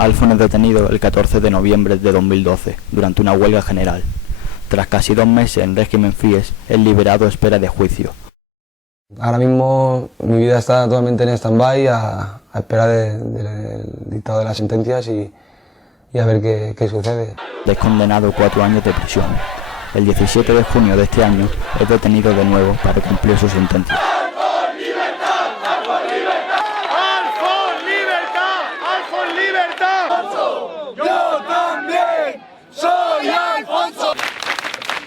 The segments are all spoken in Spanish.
Alfon es detenido el 14 de noviembre de 2012 durante una huelga general. Tras casi 2 meses en régimen FIES, es liberado a espera de juicio. Ahora mismo mi vida está totalmente en stand-by a espera del dictado de las sentencias y a ver qué sucede. Es condenado 4 años de prisión. El 17 de junio de este año es detenido de nuevo para cumplir su sentencia. ¡Alfon, libertad! ¡Alfon, libertad! ¡Alfon, libertad! ¡Alfon, libertad! ¡Alfonso! ¡Yo también soy Alfonso!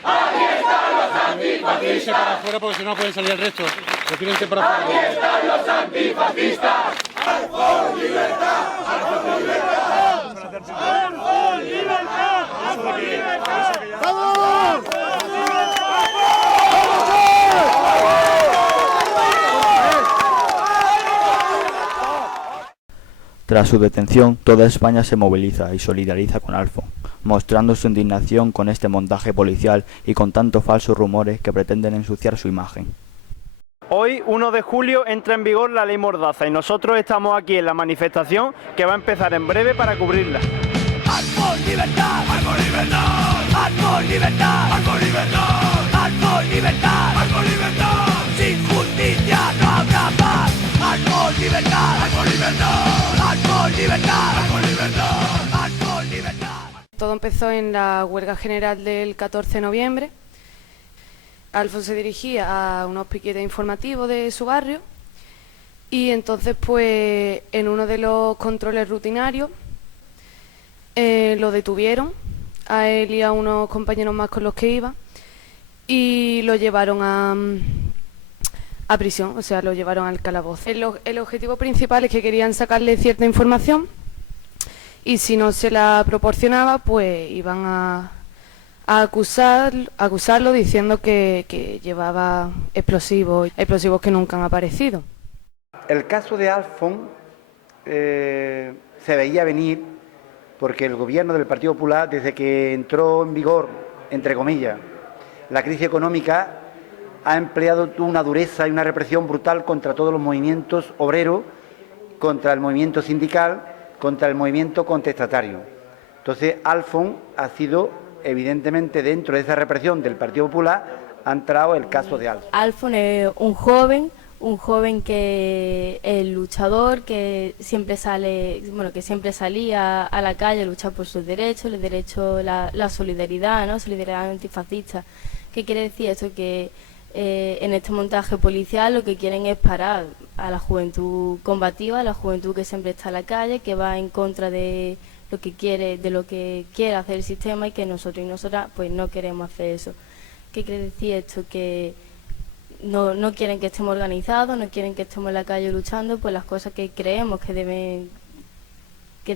¡Aquí están los antifascistas! Irse para afuera porque si no pueden salir el resto. Retírense para afuera. ¡Aquí están los antifascistas! ¡Alfon, libertad! ¡Alfon, libertad! ¡Alfon, libertad! ¡Alfon, libertad! ¡Vamos! Tras su detención, toda España se moviliza y solidariza con Alfon, mostrando su indignación con este montaje policial y con tantos falsos rumores que pretenden ensuciar su imagen. Hoy, 1 de julio, entra en vigor la ley Mordaza y nosotros estamos aquí en la manifestación que va a empezar en breve para cubrirla. ¡Alfon, libertad! ¡Alfon, libertad! ¡Alfon, libertad! ¡Alfon, libertad! ¡Alfon, libertad! ¡Alfon, libertad! ¡Sin justicia no habrá paz! ¡Alfon, libertad! ¡Alfon, libertad! ¡Alfon, libertad! ¡Alfon, libertad! ¡Alfon, libertad! Todo empezó en la huelga general del 14 de noviembre. Alfon se dirigía a unos piquetes informativos de su barrio y entonces pues en uno de los controles rutinarios lo detuvieron a él y a unos compañeros más con los que iba y lo llevaron a prisión, o sea, lo llevaron al calabozo. El objetivo principal es que querían sacarle cierta información y si no se la proporcionaba pues iban a acusarlo diciendo que llevaba explosivos que nunca han aparecido. El caso de Alfon se veía venir porque el gobierno del Partido Popular, desde que entró en vigor, entre comillas, la crisis económica, ha empleado una dureza y una represión brutal contra todos los movimientos obreros, contra el movimiento sindical, contra el movimiento contestatario. Entonces, Alfon ha sido, evidentemente, dentro de esa represión del Partido Popular, ha entrado el caso de Alfon. Alfon es un joven que es luchador, que siempre salía a la calle a luchar por sus derechos, la solidaridad, ¿no? Solidaridad antifascista. ¿Qué quiere decir esto? Que en este montaje policial lo que quieren es parar a la juventud combativa, a la juventud que siempre está en la calle, que va en contra de lo que quiere hacer el sistema y que nosotros y nosotras pues no queremos hacer eso. ¿Qué quiere decir esto? Que no quieren que estemos organizados, no quieren que estemos en la calle luchando por las cosas que creemos que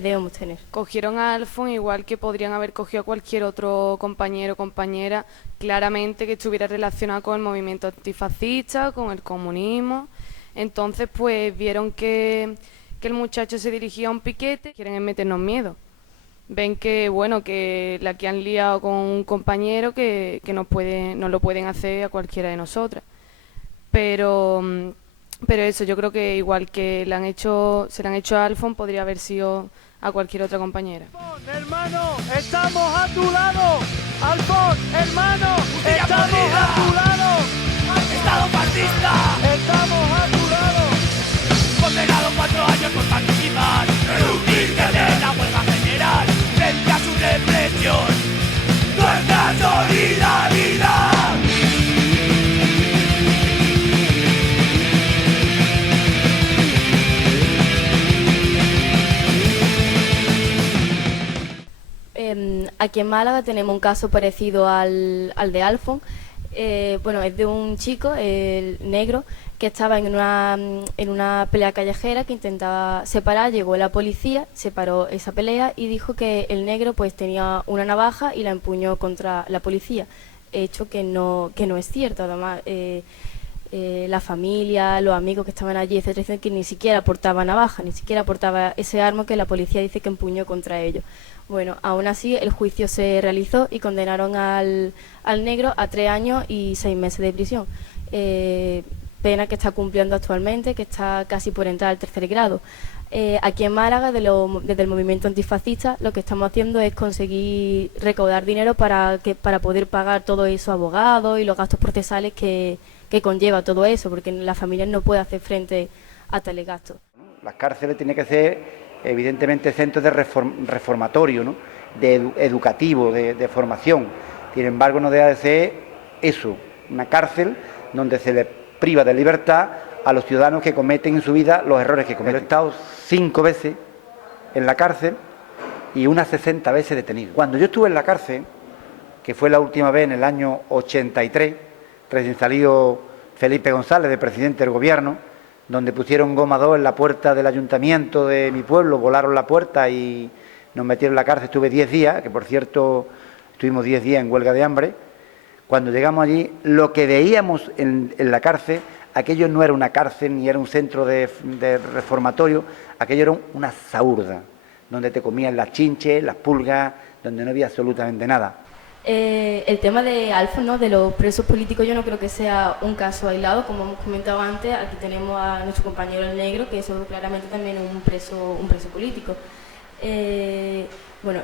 debemos tener. Cogieron a Alfon igual que podrían haber cogido a cualquier otro compañero o compañera, claramente que estuviera relacionado con el movimiento antifascista, con el comunismo. Entonces pues vieron que el muchacho se dirigía a un piquete, quieren meternos miedo. Ven que bueno, que la que han liado con un compañero que nos lo pueden hacer a cualquiera de nosotras. Pero eso, yo creo que igual que se le han hecho a Alfon, podría haber sido a cualquier otra compañera. Hermano, estamos a tu lado. Alfon, hermano, estamos a tu lado. Estado fascista, estamos a tu lado. Condenado 4 años por participar en un piquete de la huelga general frente a su represión. Nuestra solidaridad. Aquí en Málaga tenemos un caso parecido al de Alfon. Es de un chico, el negro, que estaba en una pelea callejera que intentaba separar. Llegó la policía, separó esa pelea y dijo que el negro pues tenía una navaja y la empuñó contra la policía, hecho que no es cierto. Además, la familia, los amigos que estaban allí, etcétera, dicen que ni siquiera portaba navaja, ni siquiera portaba ese arma que la policía dice que empuñó contra ellos. Bueno, aún así el juicio se realizó y condenaron al negro a 3 años y 6 meses de prisión. pena que está cumpliendo actualmente, que está casi por entrar al 3er grado. Aquí en Málaga, desde el movimiento antifascista, lo que estamos haciendo es conseguir recaudar dinero para poder pagar todos esos abogados y los gastos procesales que conlleva todo eso, porque la familia no puede hacer frente a tales gastos. Las cárceles tienen que ser, evidentemente, centros de reformatorio, ¿no? Educativo, de formación. Sin embargo, no deja de ser eso, una cárcel donde se les priva de libertad a los ciudadanos que cometen en su vida los errores que cometen. He estado 5 veces en la cárcel y unas 60 veces detenido. Cuando yo estuve en la cárcel, que fue la última vez en el año 83, recién salido Felipe González, de presidente del gobierno, donde pusieron goma 2 en la puerta del ayuntamiento de mi pueblo, volaron la puerta y nos metieron en la cárcel. Estuve 10 días, que por cierto estuvimos 10 días en huelga de hambre. Cuando llegamos allí, lo que veíamos en la cárcel, aquello no era una cárcel ni era un centro de reformatorio, aquello era una saurda, donde te comían las chinches, las pulgas, donde no había absolutamente nada. El tema de Alfon, ¿no?, de los presos políticos, yo no creo que sea un caso aislado, como hemos comentado antes. Aquí tenemos a nuestro compañero el Negro, que eso claramente también es un preso político. Bueno,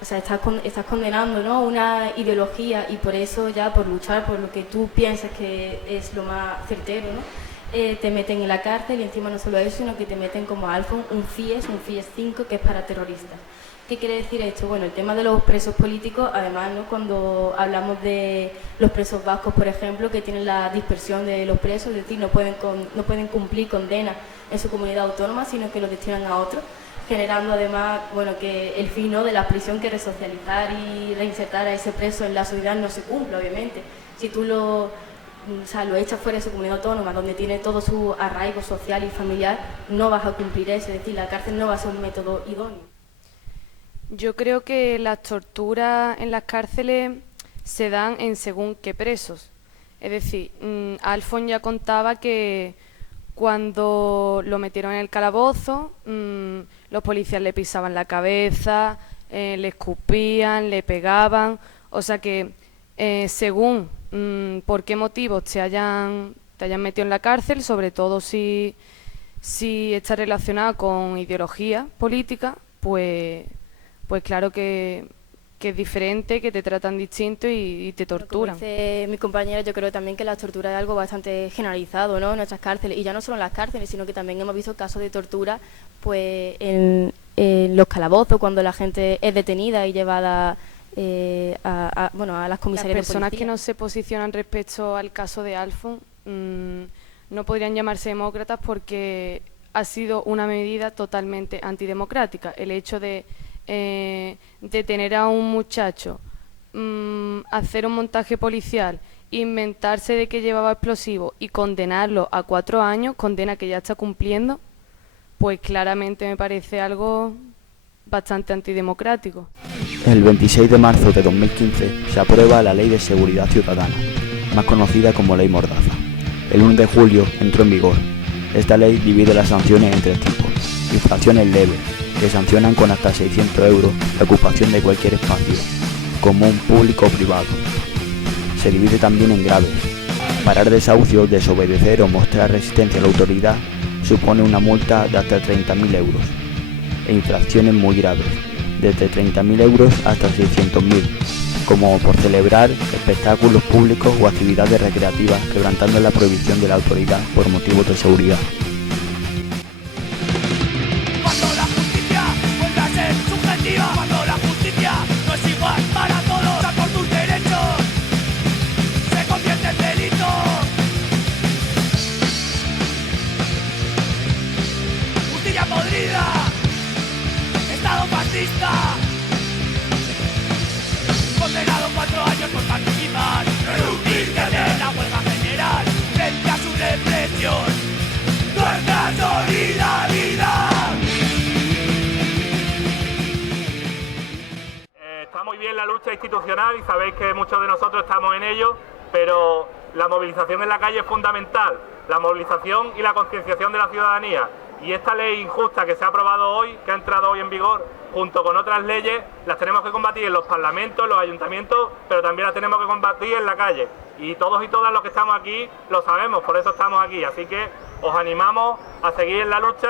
o sea, estás condenando, ¿no?, una ideología, y por eso, ya por luchar por lo que tú piensas que es lo más certero, ¿no?, te meten en la cárcel, y encima no solo eso, sino que te meten como Alfon un FIES 5, que es para terroristas. ¿Qué quiere decir esto? Bueno, el tema de los presos políticos, además, ¿no?, cuando hablamos de los presos vascos, por ejemplo, que tienen la dispersión de los presos, es decir, no pueden cumplir condena en su comunidad autónoma, sino que los destinan a otros, generando además, bueno, que el fin, ¿no?, de la prisión, que resocializar y reinsertar a ese preso en la sociedad, no se cumple, obviamente. Si tú lo echas fuera de su comunidad autónoma, donde tiene todo su arraigo social y familiar, no vas a cumplir eso, es decir, la cárcel no va a ser un método idóneo. Yo creo que las torturas en las cárceles se dan en según qué presos. Es decir, Alfon ya contaba que cuando lo metieron en el calabozo, los policías le pisaban la cabeza, le escupían, le pegaban. O sea que según por qué motivos te hayan metido en la cárcel, sobre todo si está relacionado con ideología política, pues claro que es diferente, que te tratan distinto y te torturan. Como dice mi compañera, yo creo también que la tortura es algo bastante generalizado, ¿no?, en nuestras cárceles, y ya no solo en las cárceles, sino que también hemos visto casos de tortura pues en los calabozos, cuando la gente es detenida y llevada a las comisarías de Las personas policía. que no se posicionan respecto al caso de Alfon no podrían llamarse demócratas, porque ha sido una medida totalmente antidemocrática. El hecho de detener a un muchacho, hacer un montaje policial, inventarse de que llevaba explosivos y condenarlo a 4 años, condena que ya está cumpliendo, pues claramente me parece algo bastante antidemocrático. El 26 de marzo de 2015 se aprueba la Ley de Seguridad Ciudadana, más conocida como Ley Mordaza. El 1 de julio entró en vigor. Esta ley divide las sanciones en 3 tipos. Infracciones leves, que sancionan con hasta 600 euros la ocupación de cualquier espacio, común, público o privado. Se divide también en graves. Parar desahucios, desobedecer o mostrar resistencia a la autoridad supone una multa de hasta 30.000 euros. E infracciones muy graves, desde 30.000 euros hasta 600.000, como por celebrar espectáculos públicos o actividades recreativas quebrantando la prohibición de la autoridad por motivos de seguridad. Cuando la justicia vuelve a ser subjetiva, cuando la justicia no es igual para todos, a por tus derechos se convierte en delito. Justicia podrida, Estado fascista, condenado 4 años por participar reunirse en la huelga general frente a su represión. ¡Nuestra solidaridad! Está muy bien la lucha institucional y sabéis que muchos de nosotros estamos en ello, pero la movilización en la calle es fundamental. La movilización y la concienciación de la ciudadanía. Y esta ley injusta que se ha aprobado hoy, que ha entrado hoy en vigor, junto con otras leyes, las tenemos que combatir en los parlamentos, en los ayuntamientos, pero también las tenemos que combatir en la calle. Y todos y todas los que estamos aquí lo sabemos, por eso estamos aquí. Así que os animamos a seguir en la lucha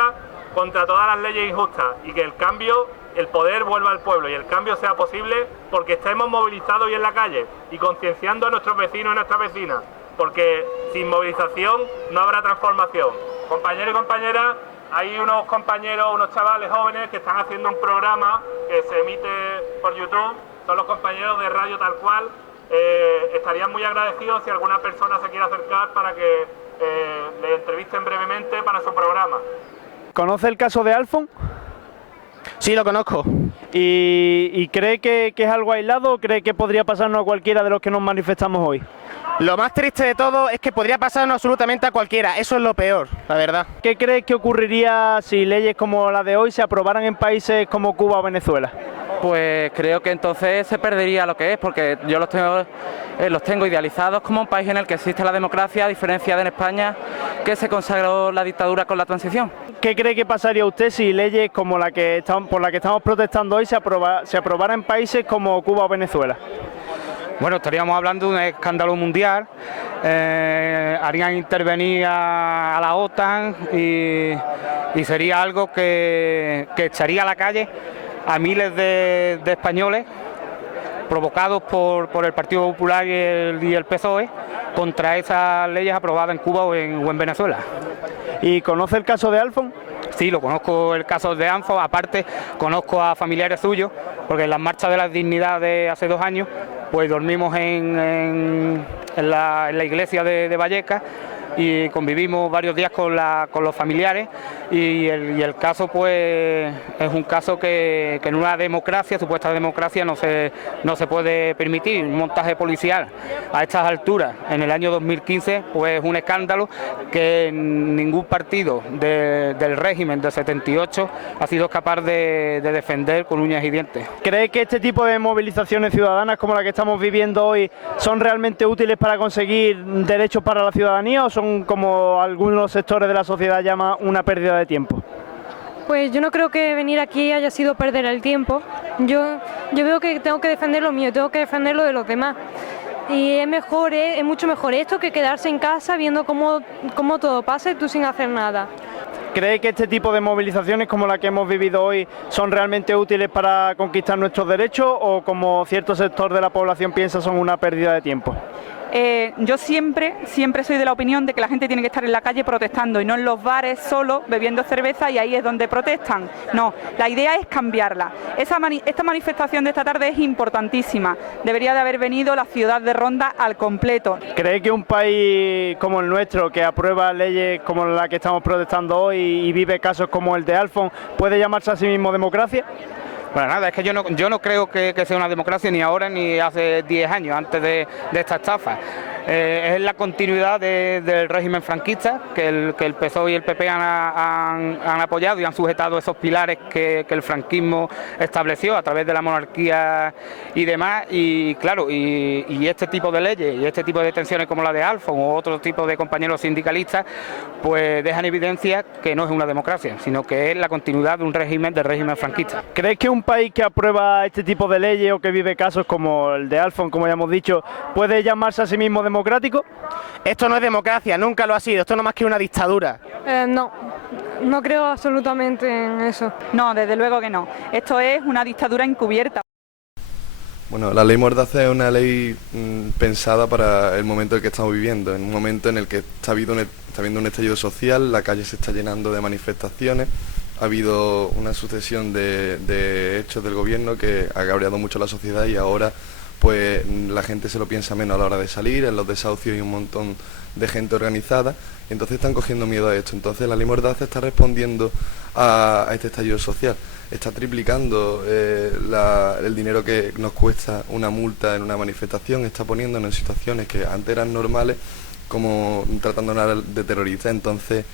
contra todas las leyes injustas y que el cambio, el poder vuelva al pueblo y el cambio sea posible porque estemos movilizados hoy en la calle y concienciando a nuestros vecinos y nuestras vecinas, porque sin movilización no habrá transformación. Compañeros y compañeras, hay unos compañeros, unos chavales jóvenes que están haciendo un programa que se emite por YouTube, son los compañeros de Radio Tal Cual. Estarían muy agradecidos si alguna persona se quiere acercar para que le entrevisten brevemente para su programa. ¿Conoce el caso de Alfon? Sí, lo conozco. ¿Y cree que es algo aislado o cree que podría pasarnos a cualquiera de los que nos manifestamos hoy? Lo más triste de todo es que podría pasarnos absolutamente a cualquiera, eso es lo peor, la verdad. ¿Qué crees que ocurriría si leyes como la de hoy se aprobaran en países como Cuba o Venezuela? Pues creo que entonces se perdería lo que es, porque yo los tengo idealizados como un país en el que existe la democracia, a diferencia de en España, que se consagró la dictadura con la transición. ¿Qué cree que pasaría usted si leyes como por la que estamos protestando hoy se aprobaran en países como Cuba o Venezuela? Bueno, estaríamos hablando de un escándalo mundial, harían intervenir a la OTAN y sería algo que echaría a la calle a miles de españoles provocados por el Partido Popular y el PSOE contra esas leyes aprobadas en Cuba o en Venezuela. ¿Y conoce el caso de Alfon? Sí, lo conozco, el caso de Alfon, aparte conozco a familiares suyos, porque en las marchas de la dignidad de hace 2 años, pues dormimos en la iglesia de Vallecas y convivimos varios días con los familiares y el caso pues es un caso que en una democracia, supuesta democracia, no se puede permitir. Un montaje policial a estas alturas en el año 2015 pues es un escándalo que ningún partido del régimen del 78 ha sido capaz de defender con uñas y dientes. ¿Cree que este tipo de movilizaciones ciudadanas como la que estamos viviendo hoy son realmente útiles para conseguir derechos para la ciudadanía o son, como algunos sectores de la sociedad llaman, una pérdida de tiempo? Pues yo no creo que venir aquí haya sido perder el tiempo. Yo veo que tengo que defender lo mío, tengo que defender lo de los demás. Y es mucho mejor esto que quedarse en casa viendo cómo todo pasa y tú sin hacer nada. ¿Cree que este tipo de movilizaciones como la que hemos vivido hoy son realmente útiles para conquistar nuestros derechos o, como cierto sector de la población piensa, son una pérdida de tiempo? Yo siempre soy de la opinión de que la gente tiene que estar en la calle protestando y no en los bares solo bebiendo cerveza y ahí es donde protestan. No, la idea es cambiarla. Esta manifestación de esta tarde es importantísima. Debería de haber venido la ciudad de Ronda al completo. ¿Cree que un país como el nuestro, que aprueba leyes como la que estamos protestando hoy y vive casos como el de Alfon, puede llamarse a sí mismo democracia? Bueno, nada, es que yo no creo que sea una democracia ni ahora ni hace 10 años, antes de esta estafa. Es la continuidad del régimen franquista, que el PSOE y el PP han apoyado y han sujetado esos pilares que el franquismo estableció a través de la monarquía y demás. Y claro, y este tipo de leyes y este tipo de detenciones como la de Alfon o otro tipo de compañeros sindicalistas, pues dejan evidencia que no es una democracia, sino que es la continuidad de un régimen, del régimen franquista. ¿Crees que un país que aprueba este tipo de leyes o que vive casos como el de Alfon, como ya hemos dicho, puede llamarse a sí mismo democrático? Esto no es democracia, nunca lo ha sido, esto no es más que una dictadura. No creo absolutamente en eso. No, desde luego que no. Esto es una dictadura encubierta. Bueno, la ley Mordaza es una ley pensada para el momento en el que estamos viviendo, en un momento en el que está habiendo un estallido social, la calle se está llenando de manifestaciones, ha habido una sucesión de hechos del gobierno que ha cabreado mucho a la sociedad y ahora pues la gente se lo piensa menos a la hora de salir, en los desahucios hay un montón de gente organizada, y entonces están cogiendo miedo a esto. Entonces la ley Mordaza está respondiendo a este estallido social, está triplicando el dinero que nos cuesta una multa en una manifestación, está poniéndonos en situaciones que antes eran normales, como tratándonos de terroristas. Entonces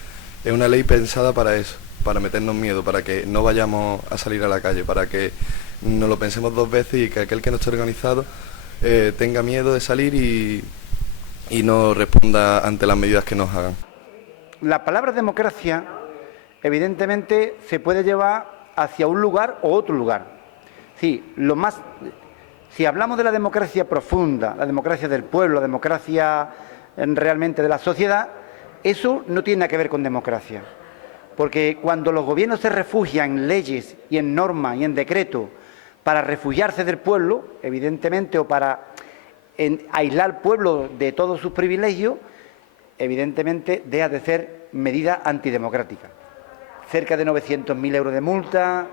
es una ley pensada para eso, para meternos miedo, para que no vayamos a salir a la calle, para que nos lo pensemos 2 veces y que aquel que no esté organizado tenga miedo de salir y no responda ante las medidas que nos hagan. La palabra democracia evidentemente se puede llevar hacia un lugar o otro lugar. Sí, si hablamos de la democracia profunda, la democracia del pueblo, la democracia realmente de la sociedad, eso no tiene nada que ver con democracia. Porque cuando los gobiernos se refugian en leyes y en normas y en decretos para refugiarse del pueblo, evidentemente, o para aislar al pueblo de todos sus privilegios, evidentemente deja de ser medida antidemocrática. Cerca de 900.000 euros de multa,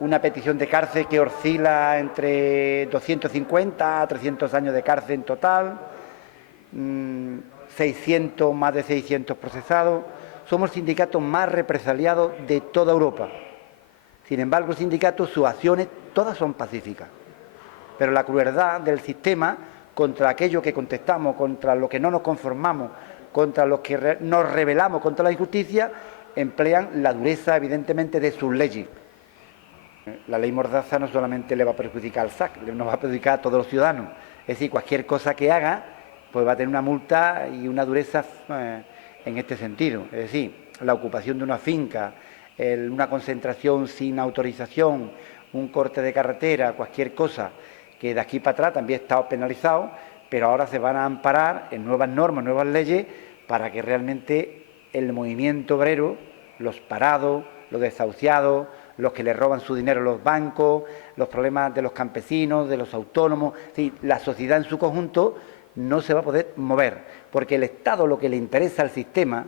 una petición de cárcel que oscila entre 250 a 300 años de cárcel en total, más de 600 procesados. Somos el sindicato más represaliado de toda Europa. Sin embargo, el sindicato, sus acciones, todas son pacíficas. Pero la crueldad del sistema contra aquello que contestamos, contra lo que no nos conformamos, contra los que nos rebelamos contra la injusticia, emplean la dureza, evidentemente, de sus leyes. La ley Mordaza no solamente le va a perjudicar al SAC, nos va a perjudicar a todos los ciudadanos. Es decir, cualquier cosa que haga, pues va a tener una multa y una dureza en este sentido. Es decir, la ocupación de una finca, una concentración sin autorización, un corte de carretera, cualquier cosa que de aquí para atrás también está penalizado, pero ahora se van a amparar en nuevas normas, nuevas leyes, para que realmente el movimiento obrero, los parados, los desahuciados, los que le roban su dinero a los bancos, los problemas de los campesinos, de los autónomos, sí, la sociedad en su conjunto no se va a poder mover, porque el Estado lo que le interesa al sistema,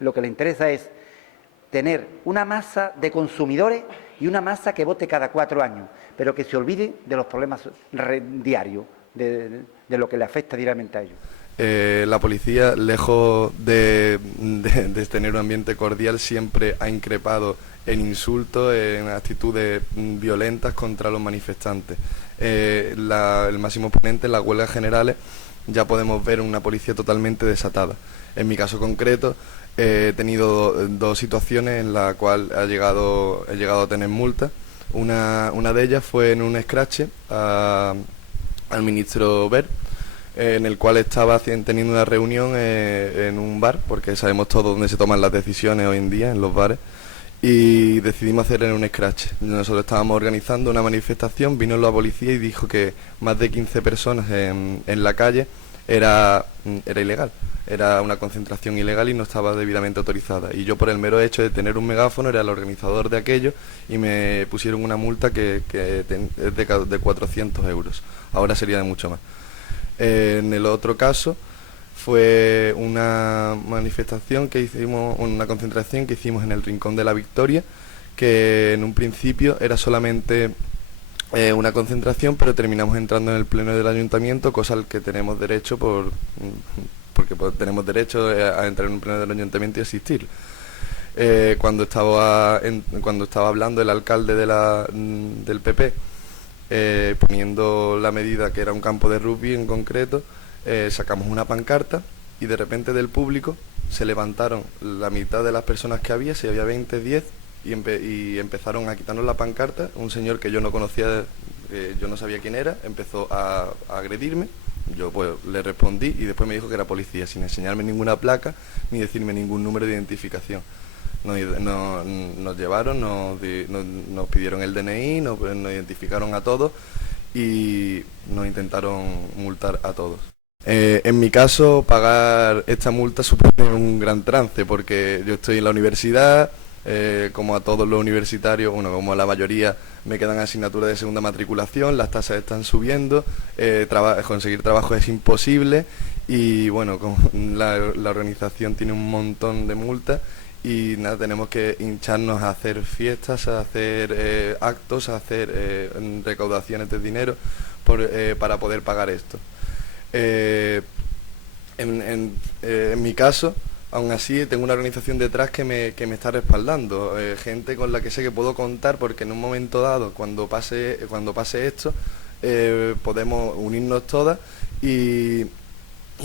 lo que le interesa es tener una masa de consumidores y una masa que vote cada 4 años, pero que se olvide de los problemas diarios, de lo que le afecta directamente a ellos. La policía, lejos de tener un ambiente cordial, siempre ha increpado en insultos, en actitudes violentas contra los manifestantes. El máximo ponente en las huelgas generales ya podemos ver una policía totalmente desatada. En mi caso concreto he tenido 2 situaciones en las cuales he llegado a tener multas. Una de ellas fue en un escrache al ministro Wert, en el cual estaba teniendo una reunión en un bar, porque sabemos todos dónde se toman las decisiones hoy en día, en los bares, y decidimos hacer en un escrache. Nosotros estábamos organizando una manifestación, vino la policía y dijo que más de 15 personas en la calle era ilegal, era una concentración ilegal y no estaba debidamente autorizada. Y yo, por el mero hecho de tener un megáfono, era el organizador de aquello y me pusieron una multa que es de 400 euros. Ahora sería de mucho más. En el otro caso fue una manifestación que hicimos, una concentración que hicimos en el Rincón de la Victoria, que en un principio era solamente una concentración, pero terminamos entrando en el pleno del ayuntamiento, cosa al que tenemos derecho porque tenemos derecho a entrar en un pleno del ayuntamiento y asistir. Cuando estaba hablando el alcalde del PP, poniendo la medida que era un campo de rugby en concreto, sacamos una pancarta y de repente del público se levantaron la mitad de las personas que había, si había 20, 10, y empezaron a quitarnos la pancarta. Un señor que yo no conocía, yo no sabía quién era, empezó a agredirme. Yo pues le respondí y después me dijo que era policía, sin enseñarme ninguna placa ni decirme ningún número de identificación. Nos llevaron, nos pidieron el DNI, nos identificaron a todos y nos intentaron multar a todos. En mi caso, pagar esta multa supone un gran trance, porque yo estoy en la universidad, como a todos los universitarios, como a la mayoría, me quedan asignaturas de segunda matriculación, las tasas están subiendo, conseguir trabajo es imposible y bueno, la organización tiene un montón de multas. Y nada, tenemos que hincharnos a hacer fiestas, a hacer actos, a hacer recaudaciones de dinero para poder pagar esto. En mi caso, aún así, tengo una organización detrás que me está respaldando, gente con la que sé que puedo contar, porque en un momento dado, cuando pase esto, podemos unirnos todas y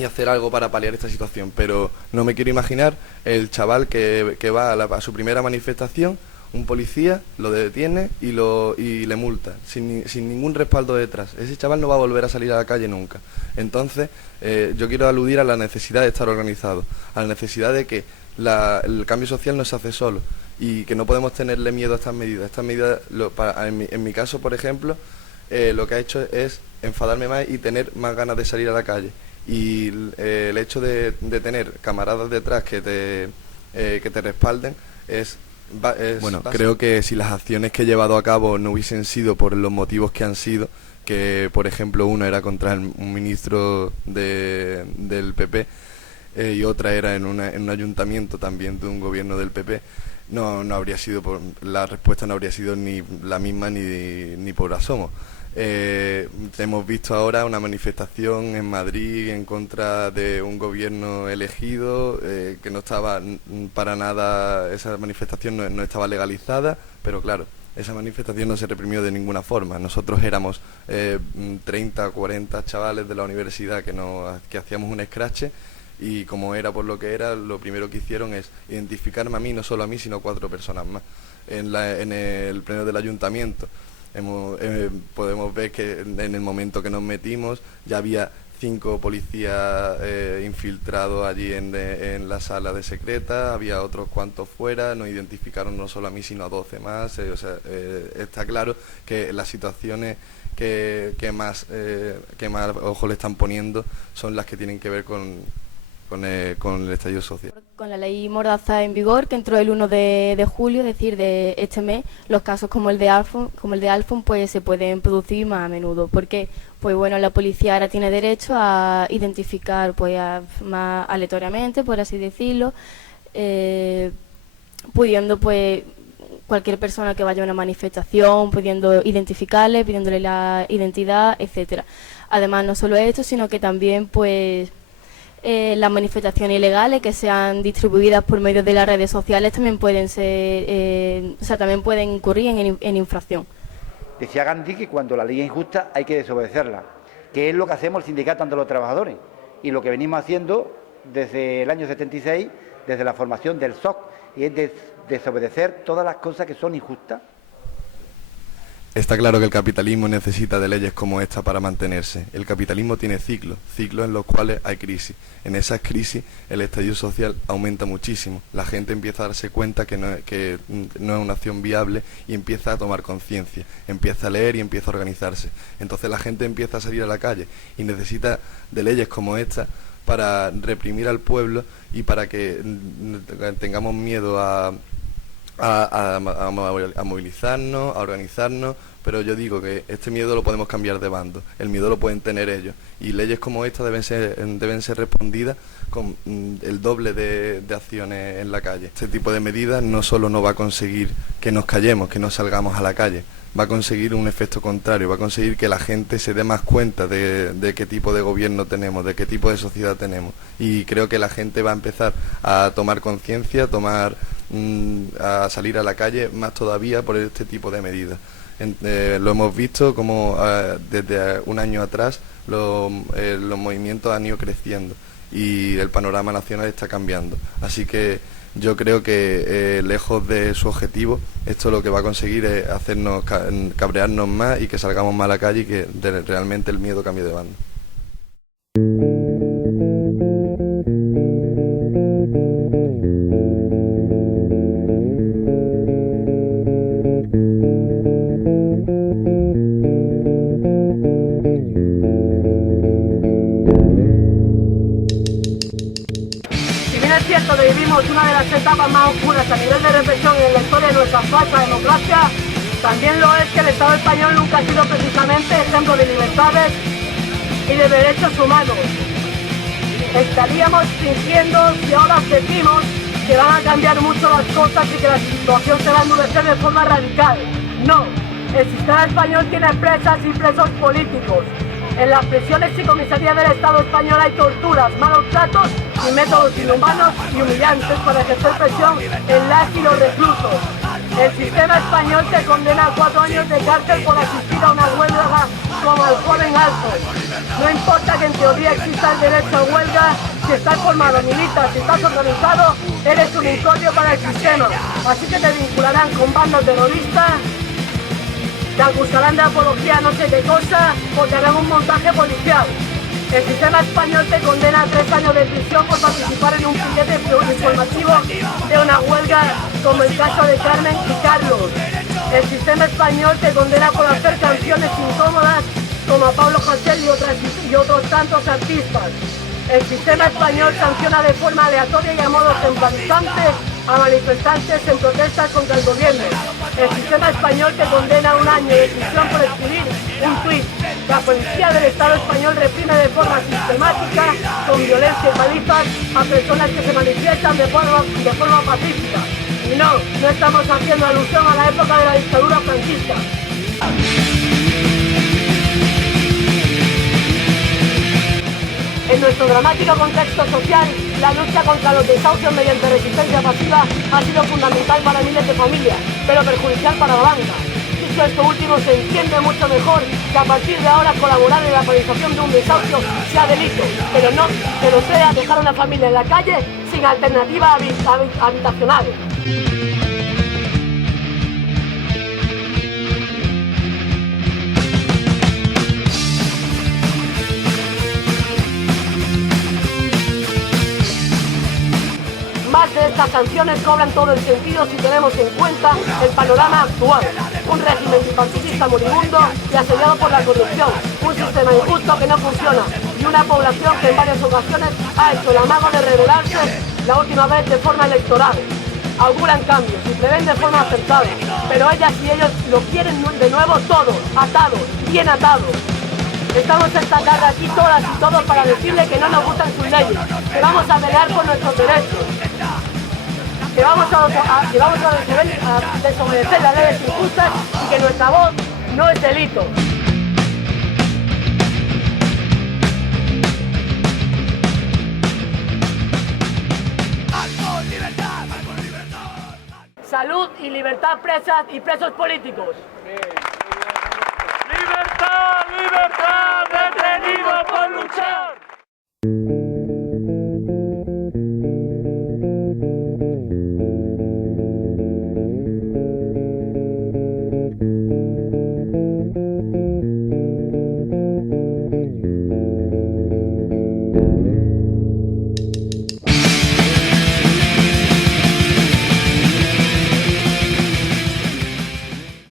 hacer algo para paliar esta situación. Pero no me quiero imaginar el chaval que va a su primera manifestación, un policía lo detiene y le multa, sin ningún respaldo detrás. Ese chaval no va a volver a salir a la calle nunca. Entonces, yo quiero aludir a la necesidad de estar organizado, a la necesidad de que el cambio social no se hace solo y que no podemos tenerle miedo a estas medidas. Estas medidas, en mi caso, por ejemplo, lo que ha hecho es enfadarme más y tener más ganas de salir a la calle. Y el hecho de tener camaradas detrás que te respalden es bueno, básico. Creo que si las acciones que he llevado a cabo no hubiesen sido por los motivos que han sido, que por ejemplo uno era contra un ministro del PP y otra era en un ayuntamiento también de un gobierno del PP, no habría sido la respuesta no habría sido ni la misma ni por asomo. Hemos visto ahora una manifestación en Madrid en contra de un gobierno elegido que no estaba para nada, esa manifestación no estaba legalizada, pero claro, esa manifestación no se reprimió de ninguna forma. Nosotros éramos 30 o 40 chavales de la universidad que hacíamos un escrache y como era por lo que era, lo primero que hicieron es identificarme a mí, no solo a mí, sino 4 personas más en el pleno del ayuntamiento. Podemos ver que en el momento que nos metimos ya había 5 policías infiltrados allí en la sala de secreta, había otros cuantos fuera, nos identificaron no solo a mí sino a 12 más, está claro que las situaciones que más ojo le están poniendo son las que tienen que ver con el estallido social. Con la ley Mordaza en vigor, que entró el 1 de julio, es decir, de este mes, los casos como el de Alfon, pues se pueden producir más a menudo, porque pues bueno, la policía ahora tiene derecho a identificar pues más aleatoriamente, por así decirlo, pudiendo pues cualquier persona que vaya a una manifestación, pudiendo identificarle, pidiéndole la identidad, etcétera. Además, no solo esto, sino que también pues las manifestaciones ilegales que sean distribuidas por medio de las redes sociales también pueden ser, también pueden incurrir en infracción. Decía Gandhi que cuando la ley es injusta hay que desobedecerla, que es lo que hacemos el sindicato ante los trabajadores y lo que venimos haciendo desde el año 76, desde la formación del SOC, y es desobedecer todas las cosas que son injustas. Está claro que el capitalismo necesita de leyes como esta para mantenerse. El capitalismo tiene ciclos en los cuales hay crisis. En esas crisis el estallido social aumenta muchísimo. La gente empieza a darse cuenta que no es una acción viable y empieza a tomar conciencia, empieza a leer y empieza a organizarse. Entonces la gente empieza a salir a la calle y necesita de leyes como esta para reprimir al pueblo y para que tengamos miedo a movilizarnos, a organizarnos, pero yo digo que este miedo lo podemos cambiar de bando, el miedo lo pueden tener ellos, y leyes como esta deben ser respondidas con el doble de acciones en la calle. Este tipo de medidas no solo no va a conseguir que nos callemos, que no salgamos a la calle, va a conseguir un efecto contrario, va a conseguir que la gente se dé más cuenta de qué tipo de gobierno tenemos, de qué tipo de sociedad tenemos, y creo que la gente va a empezar a tomar conciencia, a salir a la calle más todavía por este tipo de medidas. Lo hemos visto como desde un año atrás los movimientos han ido creciendo y el panorama nacional está cambiando. Así que yo creo que lejos de su objetivo, esto lo que va a conseguir es hacernos cabrearnos más y que salgamos más a la calle y que realmente el miedo cambie de bando. Vivimos una de las etapas más oscuras a nivel de represión en la historia de nuestra falsa democracia, también lo es que el Estado español nunca ha sido precisamente ejemplo de libertades y de derechos humanos. Estaríamos fingiendo si ahora decimos que van a cambiar mucho las cosas y que la situación se va a endurecer de forma radical. No, el sistema español tiene presas y presos políticos. En las prisiones y comisarías del Estado español hay torturas, malos tratos y métodos inhumanos y humillantes para ejercer presión en las y los reclusos. El sistema español te condena a 4 años de cárcel por asistir a una huelga como el joven Alfon. No importa que en teoría exista el derecho a huelga, si estás formado, militas, si estás organizado, eres un incordio para el sistema. Así que te vincularán con bandas terroristas, te acusarán de apología no sé qué cosa o te harán un montaje policial. El sistema español te condena a 3 años de prisión por participar en un piquete informativo de una huelga, como el caso de Carmen y Carlos. El sistema español te condena por hacer canciones incómodas, como a Pablo Hasél y otros tantos artistas. El sistema español sanciona de forma aleatoria y a modo centralizante a manifestantes en protestas contra el gobierno. El sistema español te condena a 1 año de prisión por escribir un tuit. La policía del Estado español reprime de forma sistemática, con violencia y palizas, a personas que se manifiestan de forma pacífica. Y no estamos haciendo alusión a la época de la dictadura franquista. En nuestro dramático contexto social, la lucha contra los desahucios mediante resistencia pasiva ha sido fundamental para miles de familias, pero perjudicial para la banca. Dicho esto último, se entiende mucho mejor que a partir de ahora colaborar en la paralización de un desahucio sea delito, pero no que lo sea dejar a una familia en la calle sin alternativa habitacional. Más de estas sanciones cobran todo el sentido si tenemos en cuenta el panorama actual. Un régimen bipartidista moribundo y asediado por la corrupción, un sistema injusto que no funciona y una población que en varias ocasiones ha hecho el amago de rebelarse, la última vez de forma electoral. Auguran cambios y prevén de forma acertada, pero ellas y ellos lo quieren de nuevo todo, atado, bien atado. Estamos esta tarde aquí todas y todos para decirle que no nos gustan sus leyes, que vamos a pelear por nuestros derechos, que vamos a desobedecer las leyes injustas y que nuestra voz no es delito. Salud y libertad presas y presos políticos. ¡Libertad, libertad! ¡Detenidos por luchar!